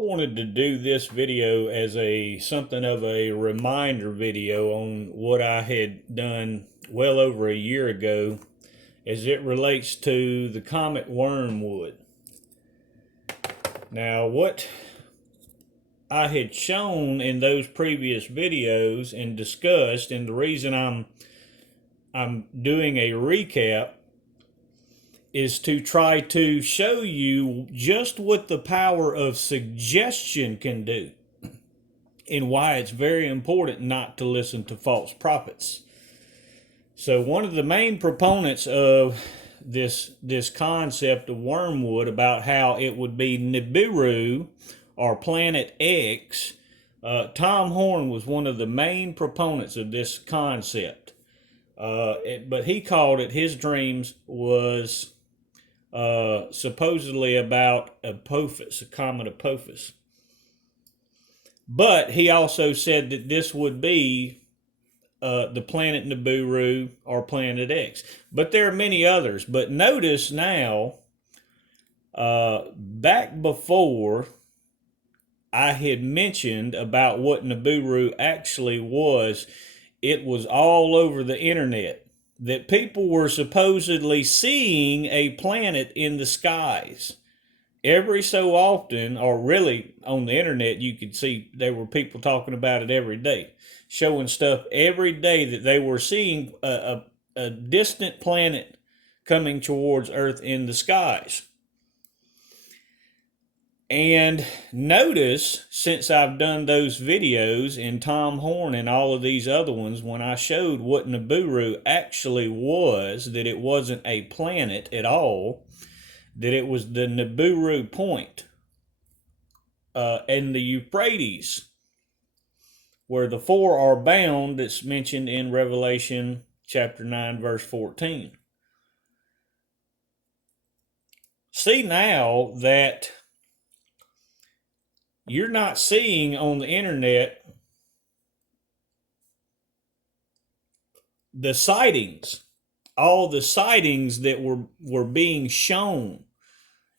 wanted to do this video as something of a reminder video on what I had done well over a year ago as it relates to the comet wormwood. Now, what I had shown in those previous videos and discussed, and the reason I'm doing a recap is to try to show you just what the power of suggestion can do and why it's very important not to listen to false prophets. So one of the main proponents of this concept of wormwood, about how it would be Nibiru or Planet X, Tom Horn was one of the main proponents of this concept. But he called it, his dreams was supposedly about Apophis, a comet Apophis. But he also said that this would be the planet Nibiru or Planet X. But there are many others. But notice now, back before I had mentioned about what Nibiru actually was, it was all over the internet that people were supposedly seeing a planet in the skies. Every so often, or really on the internet, you could see there were people talking about it every day, showing stuff every day that they were seeing a distant planet coming towards Earth in the skies. And notice, since I've done those videos in Tom Horn and all of these other ones, when I showed what Nibiru actually was, that it wasn't a planet at all, that it was the Nibiru point and the Euphrates, where the four are bound, that's mentioned in Revelation chapter 9, verse 14. See now that you're not seeing on the internet the sightings, all the sightings that were being shown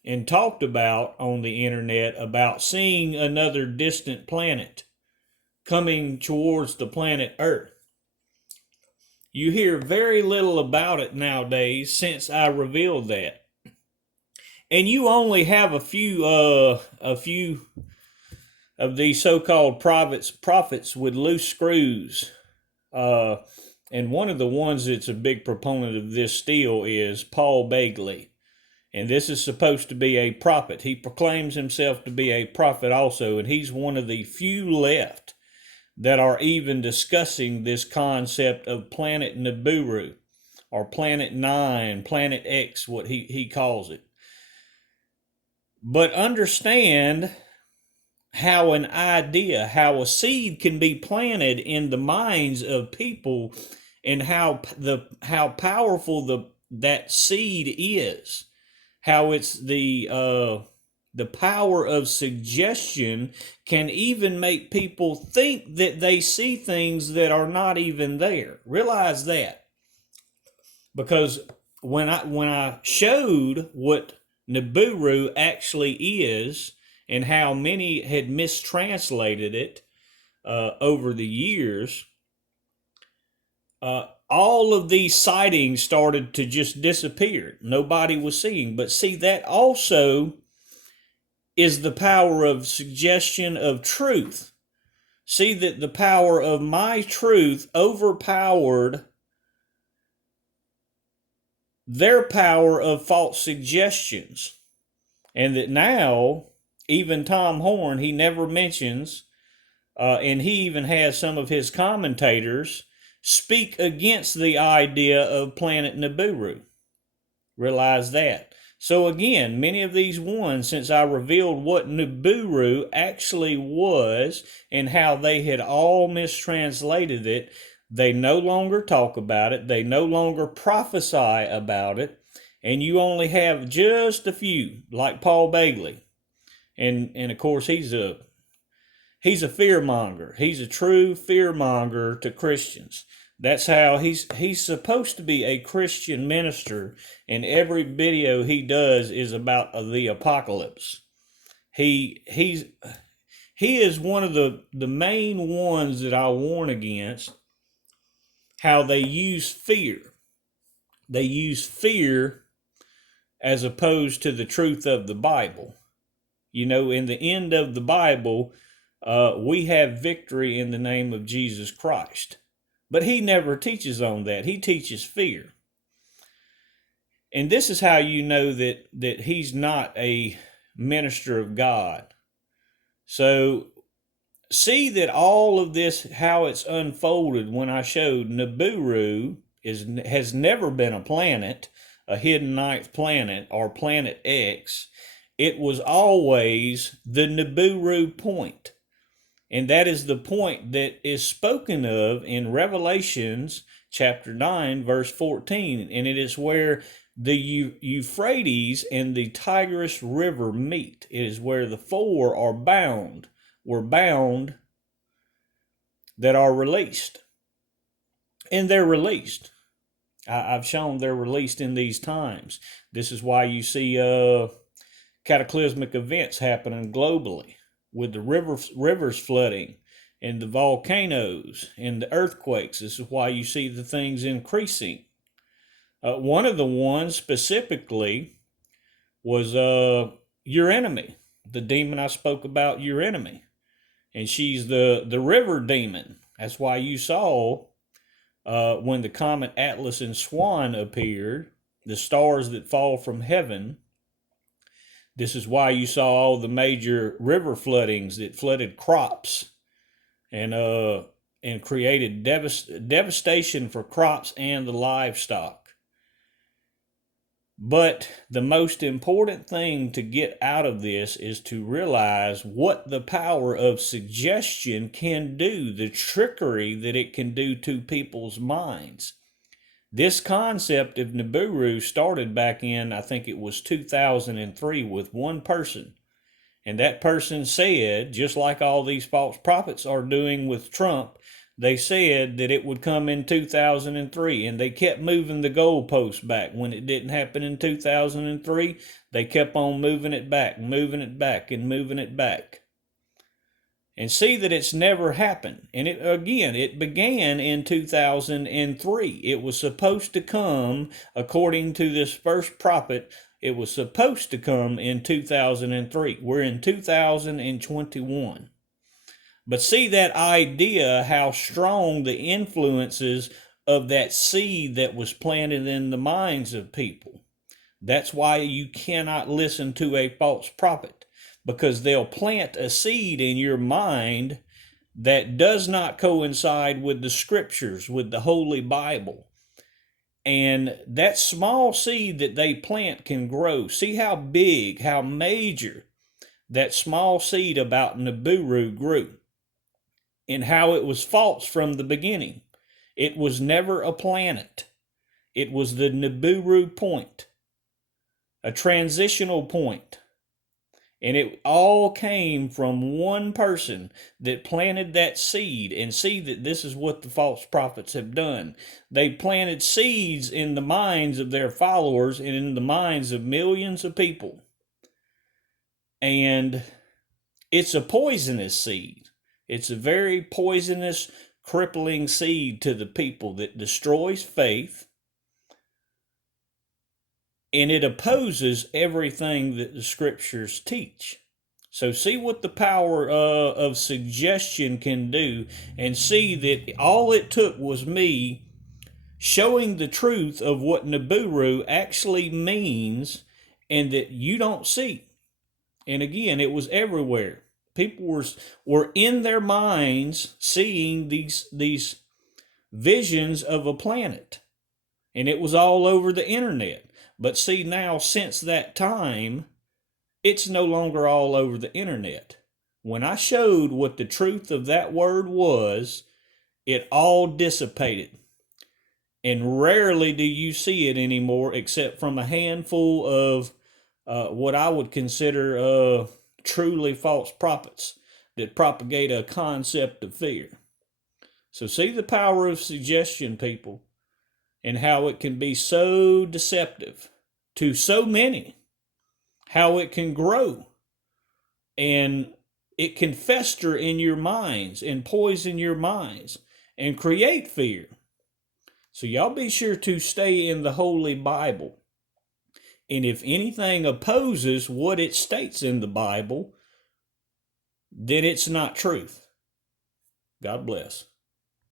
and talked about on the internet about seeing another distant planet coming towards the planet Earth. You hear very little about it nowadays since I revealed that. And you only have a few of these so-called prophets with loose screws. And one of the ones that's a big proponent of this still is Paul Begley. And this is supposed to be a prophet. He proclaims himself to be a prophet also, and he's one of the few left that are even discussing this concept of Planet Nibiru, or Planet 9, Planet X, what he calls it. But understand how an idea, how a seed can be planted in the minds of people, and how powerful that seed is. How it's the power of suggestion can even make people think that they see things that are not even there. Realize that. Because when I showed what Nibiru actually is, and how many had mistranslated it over the years, all of these sightings started to just disappear. Nobody was seeing. But see, that also is the power of suggestion of truth. See that the power of my truth overpowered their power of false suggestions. And that now, even Tom Horn, he never mentions, and he even has some of his commentators speak against the idea of Planet Nibiru. Realize that. So again, many of these ones, since I revealed what Nibiru actually was and how they had all mistranslated it, they no longer talk about it, they no longer prophesy about it, and you only have just a few, like Paul Begley. And of course, he's a fearmonger. He's a true fearmonger to Christians. That's how he's supposed to be a Christian minister, and every video he does is about the apocalypse. He is one of the main ones that I warn against how they use fear. They use fear as opposed to the truth of the Bible. You know, in the end of the Bible, we have victory in the name of Jesus Christ. But he never teaches on that. He teaches fear. And this is how you know that he's not a minister of God. So see that all of this, how it's unfolded when I showed Nibiru has never been a planet, a hidden ninth planet, or planet X. It was always the Nibiru point. And that is the point that is spoken of in Revelations chapter 9, verse 14. And it is where the Euphrates and the Tigris River meet. It is where the four were bound that are released. And they're released. I've shown they're released in these times. This is why you see cataclysmic events happening globally, with the rivers flooding and the volcanoes and the earthquakes. This is why you see the things increasing. One of the ones specifically was your enemy, the demon I spoke about, your enemy. And she's the river demon. That's why you saw when the comet Atlas and Swan appeared, the stars that fall from heaven. This is why you saw all the major river floodings that flooded crops and created devastation for crops and the livestock. But the most important thing to get out of this is to realize what the power of suggestion can do, the trickery that it can do to people's minds. This concept of Nibiru started back in, I think it was 2003, with one person. And that person said, just like all these false prophets are doing with Trump, they said that it would come in 2003. And they kept moving the goalposts back. When it didn't happen in 2003, they kept on moving it back, moving it back, and moving it back. And see that it's never happened. And it began in 2003. It was supposed to come, according to this first prophet, it was supposed to come in 2003. We're in 2021. But see that idea, how strong the influences of that seed that was planted in the minds of people. That's why you cannot listen to a false prophet, because they'll plant a seed in your mind that does not coincide with the scriptures, with the Holy Bible. And that small seed that they plant can grow. See how big, how major that small seed about Nibiru grew, and how it was false from the beginning. It was never a planet. It was the Nibiru point, a transitional point. And it all came from one person that planted that seed. And see that this is what the false prophets have done. They planted seeds in the minds of their followers and in the minds of millions of people. And it's a poisonous seed. It's a very poisonous, crippling seed to the people that destroys faith. And it opposes everything that the scriptures teach. So see what the power of suggestion can do, and see that all it took was me showing the truth of what Nibiru actually means, and that you don't see. And again, it was everywhere. People were in their minds seeing these visions of a planet. And it was all over the internet. But see now, since that time, it's no longer all over the internet. When I showed what the truth of that word was, it all dissipated. And rarely do you see it anymore, except from a handful of what I would consider truly false prophets that propagate a concept of fear. So see the power of suggestion, people, and how it can be so deceptive to so many, how it can grow. and it can fester in your minds and poison your minds and create fear. So y'all be sure to stay in the Holy Bible. And if anything opposes what it states in the Bible, then it's not truth. God bless.